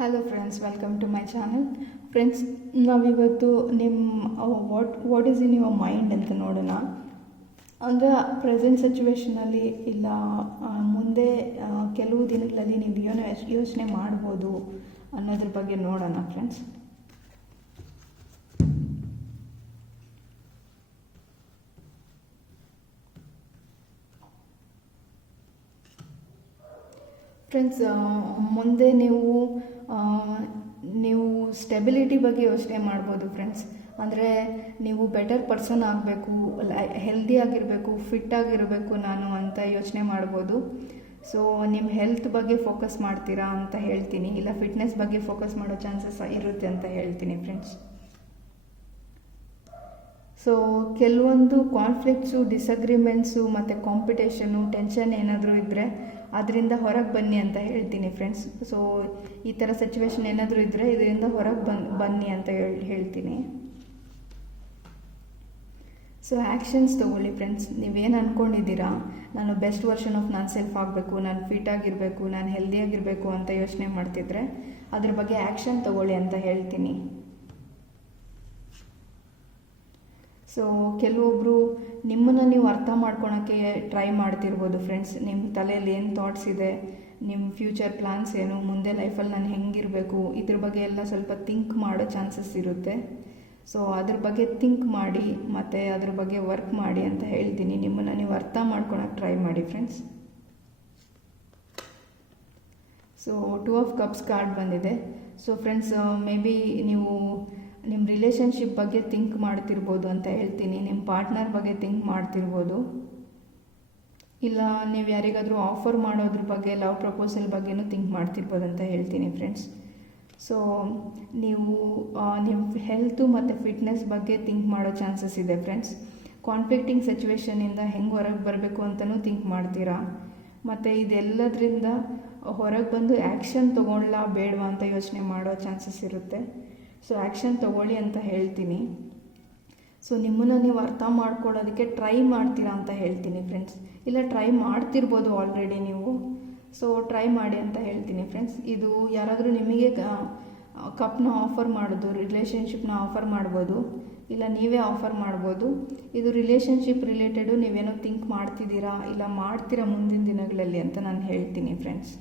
Hello friends, welcome to my channel. Friends, ನಾವಿವತ್ತು what is in your mind ಅಂತ ನೋಡೋಣ. ಅಂದರೆ ಪ್ರೆಸೆಂಟ್ ಸಿಚುವೇಷನಲ್ಲಿ ಇಲ್ಲ ಮುಂದೆ ಕೆಲವು ದಿನಗಳಲ್ಲಿ ನೀವು ಏನೋ ಯೋಚನೆ ಮಾಡ್ಬೋದು ಅನ್ನೋದ್ರ ಬಗ್ಗೆ ನೋಡೋಣ ಫ್ರೆಂಡ್ಸ್. ಫ್ರೆಂಡ್ಸ್, ಮುಂದೆ ನೀವು ಸ್ಟೆಬಿಲಿಟಿ ಬಗ್ಗೆ ಯೋಚನೆ ಮಾಡ್ಬೋದು ಫ್ರೆಂಡ್ಸ್. ಅಂದರೆ ನೀವು ಬೆಟರ್ ಪರ್ಸನ್ ಆಗಬೇಕು, ಹೆಲ್ದಿ ಆಗಿರಬೇಕು, ಫಿಟ್ ಆಗಿರಬೇಕು ನಾನು ಅಂತ ಯೋಚನೆ ಮಾಡ್ಬೋದು. ಸೊ ನಿಮ್ಮ ಹೆಲ್ತ್ ಬಗ್ಗೆ ಫೋಕಸ್ ಮಾಡ್ತೀರಾ ಅಂತ ಹೇಳ್ತೀನಿ, ಇಲ್ಲ ಫಿಟ್ನೆಸ್ ಬಗ್ಗೆ ಫೋಕಸ್ ಮಾಡೋ ಚಾನ್ಸಸ್ ಇರುತ್ತೆ ಅಂತ ಹೇಳ್ತೀನಿ ಫ್ರೆಂಡ್ಸ್. ಸೊ ಕೆಲವೊಂದು ಕಾನ್ಫ್ಲಿಕ್ಟ್ಸು, ಡಿಸಗ್ರಿಮೆಂಟ್ಸು ಮತ್ತು ಕಾಂಪಿಟೇಷನು, ಟೆನ್ಷನ್ ಏನಾದರೂ ಇದ್ದರೆ ಅದರಿಂದ ಹೊರಗೆ ಬನ್ನಿ ಅಂತ ಹೇಳ್ತೀನಿ ಫ್ರೆಂಡ್ಸ್. ಸೊ ಈ ಥರ ಸಿಚುವೇಶನ್ ಏನಾದರೂ ಇದ್ದರೆ ಇದರಿಂದ ಹೊರಗೆ ಬನ್ನಿ ಅಂತ ಹೇಳ್ತೀನಿ. ಸೊ ಆ್ಯಕ್ಷನ್ಸ್ ತೊಗೊಳ್ಳಿ ಫ್ರೆಂಡ್ಸ್. ನೀವೇನು ಅಂದ್ಕೊಂಡಿದ್ದೀರಾ, ನಾನು ಬೆಸ್ಟ್ ವರ್ಷನ್ ಆಫ್ ನಾನು ಸೆಲ್ಫ್ ಆಗಬೇಕು, ನಾನು ಫಿಟ್ ಆಗಿರಬೇಕು, ನಾನು ಹೆಲ್ದಿಯಾಗಿರಬೇಕು ಅಂತ ಯೋಚನೆ ಮಾಡ್ತಿದ್ರೆ ಅದ್ರ ಬಗ್ಗೆ ಆ್ಯಕ್ಷನ್ ತೊಗೊಳ್ಳಿ ಅಂತ ಹೇಳ್ತೀನಿ. ಸೊ ಕೆಲವೊಬ್ಬರು ನಿಮ್ಮನ್ನು ನೀವು ಅರ್ಥ ಮಾಡ್ಕೊಳಕ್ಕೆ ಟ್ರೈ ಮಾಡ್ತಿರ್ಬೋದು ಫ್ರೆಂಡ್ಸ್. ನಿಮ್ಮ ತಲೆಯಲ್ಲಿ ಏನು ಥಾಟ್ಸ್ ಇದೆ, ನಿಮ್ಮ ಫ್ಯೂಚರ್ ಪ್ಲ್ಯಾನ್ಸ್ ಏನು, ಮುಂದೆ ಲೈಫಲ್ಲಿ ನಾನು ಹೆಂಗಿರಬೇಕು, ಇದ್ರ ಬಗ್ಗೆ ಎಲ್ಲ ಸ್ವಲ್ಪ ಥಿಂಕ್ ಮಾಡೋ ಚಾನ್ಸಸ್ ಇರುತ್ತೆ. ಸೊ ಅದ್ರ ಬಗ್ಗೆ ಥಿಂಕ್ ಮಾಡಿ ಮತ್ತು ಅದ್ರ ಬಗ್ಗೆ ವರ್ಕ್ ಮಾಡಿ ಅಂತ ಹೇಳ್ತೀನಿ. ನಿಮ್ಮನ್ನು ನೀವು ಅರ್ಥ ಮಾಡ್ಕೊಳಕ್ಕೆ ಟ್ರೈ ಮಾಡಿ friends. So 2 of cups card ಬಂದಿದೆ. ಸೊ ಫ್ರೆಂಡ್ಸ್, ಮೇ ಬಿ ನೀವು ನಿಮ್ಮ ರಿಲೇಷನ್ಶಿಪ್ ಬಗ್ಗೆ ಥಿಂಕ್ ಮಾಡ್ತಿರ್ಬೋದು ಅಂತ ಹೇಳ್ತೀನಿ. ನಿಮ್ಮ ಪಾರ್ಟ್ನರ್ ಬಗ್ಗೆ ಥಿಂಕ್ ಮಾಡ್ತಿರ್ಬೋದು, ಇಲ್ಲ ನೀವು ಯಾರಿಗಾದರೂ ಆಫರ್ ಮಾಡೋದ್ರ ಬಗ್ಗೆ, ಲವ್ ಪ್ರಪೋಸಲ್ ಬಗ್ಗೆನೂ ಥಿಂಕ್ ಮಾಡ್ತಿರ್ಬೋದು ಅಂತ ಹೇಳ್ತೀನಿ ಫ್ರೆಂಡ್ಸ್. ಸೊ ನೀವು ನಿಮ್ಮ ಹೆಲ್ತು ಮತ್ತು ಫಿಟ್ನೆಸ್ ಬಗ್ಗೆ ಥಿಂಕ್ ಮಾಡೋ ಚಾನ್ಸಸ್ ಇದೆ ಫ್ರೆಂಡ್ಸ್. ಕಾನ್ಫ್ಲಿಕ್ಟಿಂಗ್ ಸಿಚುವೇಷನಿಂದ ಹೆಂಗೆ ಹೊರಗೆ ಬರಬೇಕು ಅಂತಲೂ ಥಿಂಕ್ ಮಾಡ್ತೀರಾ. ಮತ್ತು ಇದೆಲ್ಲದರಿಂದ ಹೊರಗೆ ಬಂದು ಆ್ಯಕ್ಷನ್ ತೊಗೊಳ್ಳಾ ಬೇಡವಾ ಅಂತ ಯೋಚನೆ ಮಾಡೋ ಚಾನ್ಸಸ್ ಇರುತ್ತೆ. ಸೊ ಆ್ಯಕ್ಷನ್ ತೊಗೊಳ್ಳಿ ಅಂತ ಹೇಳ್ತೀನಿ. ಸೊ ನಿಮ್ಮನ್ನು ನೀವು ಅರ್ಥ ಮಾಡ್ಕೊಳ್ಳೋದಕ್ಕೆ ಟ್ರೈ ಮಾಡ್ತೀರಾ ಅಂತ ಹೇಳ್ತೀನಿ ಫ್ರೆಂಡ್ಸ್. ಇಲ್ಲ ಟ್ರೈ ಮಾಡ್ತಿರ್ಬೋದು ಆಲ್ರೆಡಿ ನೀವು. ಸೊ ಟ್ರೈ ಮಾಡಿ ಅಂತ ಹೇಳ್ತೀನಿ ಫ್ರೆಂಡ್ಸ್. ಇದು ಯಾರಾದರೂ ನಿಮಗೆ ಕಪ್ನ ಆಫರ್ ಮಾಡೋದು, ರಿಲೇಷನ್ಶಿಪ್ನ ಆಫರ್ ಮಾಡ್ಬೋದು, ಇಲ್ಲ ನೀವೇ ಆಫರ್ ಮಾಡ್ಬೋದು. ಇದು ರಿಲೇಷನ್ಶಿಪ್ ರಿಲೇಟೆಡು ನೀವೇನೋ ಥಿಂಕ್ ಮಾಡ್ತಿದ್ದೀರಾ, ಇಲ್ಲ ಮಾಡ್ತೀರಾ ಮುಂದಿನ ದಿನಗಳಲ್ಲಿ ಅಂತ ನಾನು ಹೇಳ್ತೀನಿ ಫ್ರೆಂಡ್ಸ್.